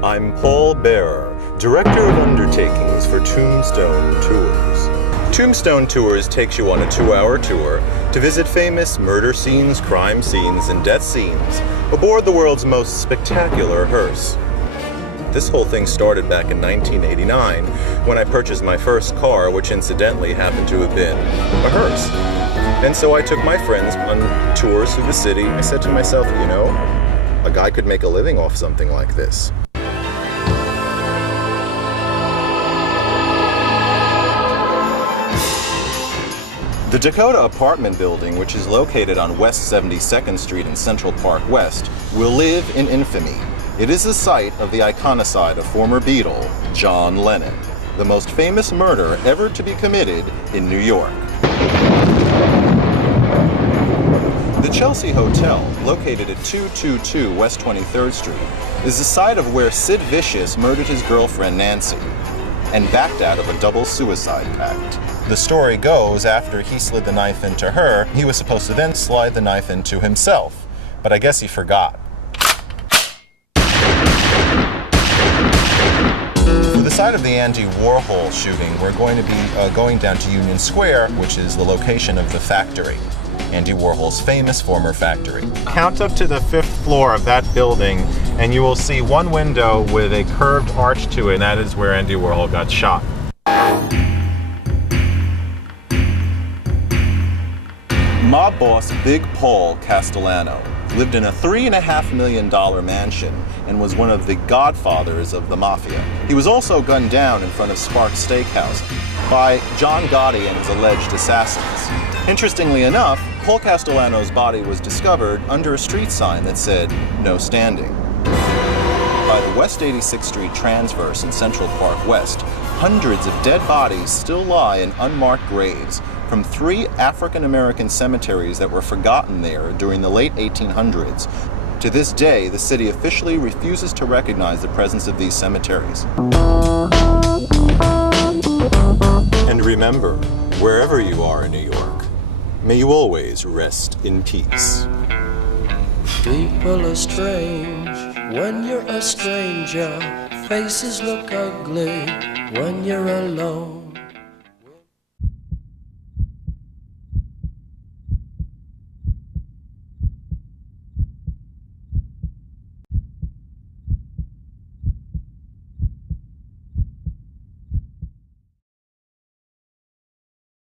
I'm Paul Bearer, Director of Undertakings for Tombstone Tours. Tombstone Tours takes you on a 2-hour tour to visit famous murder scenes, crime scenes, and death scenes aboard the world's most spectacular hearse. This whole thing started back in 1989 when I purchased my first car, which incidentally happened to have been a hearse. And so I took my friends on tours through the city. I said to myself, you know, a guy could make a living off something like this. The Dakota apartment building, which is located on West 72nd Street in Central Park West, will live in infamy. It is the site of the iconicide of former Beatle, John Lennon, the most famous murder ever to be committed in New York. The Chelsea Hotel, located at 222 West 23rd Street, is the site of where Sid Vicious murdered his girlfriend Nancy and backed out of a double suicide pact. The story goes, after he slid the knife into her, he was supposed to then slide the knife into himself, but I guess he forgot. For the site of the Andy Warhol shooting, we're going to be going down to Union Square, which is the location of the factory, Andy Warhol's famous former factory. Count up to the 5th floor of that building, and you will see one window with a curved arch to it, and that is where Andy Warhol got shot. Mob boss Big Paul Castellano lived in a $3.5 million mansion and was one of the godfathers of the mafia. He was also gunned down in front of Sparks Steakhouse by John Gotti and his alleged assassins. Interestingly enough, Paul Castellano's body was discovered under a street sign that said, "No standing." By the West 86th Street transverse in Central Park West, hundreds of dead bodies still lie in unmarked graves from 3 African-American cemeteries that were forgotten there during the late 1800s. To this day, the city officially refuses to recognize the presence of these cemeteries. And remember, wherever you are in New York, may you always rest in peace. People are strange when you're a stranger. Faces look ugly when you're alone.